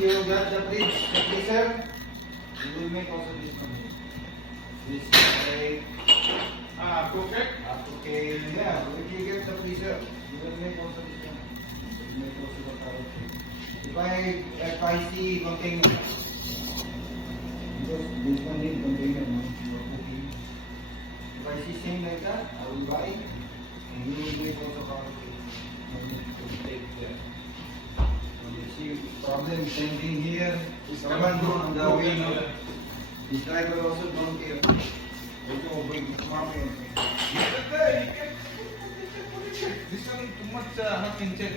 you got the fridge, the freezer, you will make also this one. This is Cooker? okay, yeah, if you get the freezer, you will make also this one. You will make also the carrot cake. If I see container, because this one need container, no? For cooking. If I see same like that, I will buy, and you will make also carrot cake. No need to take there. You see, problem, same thing here. Someone go on the way. This driver also don't care. Also, bring mom in. This one too much not in check.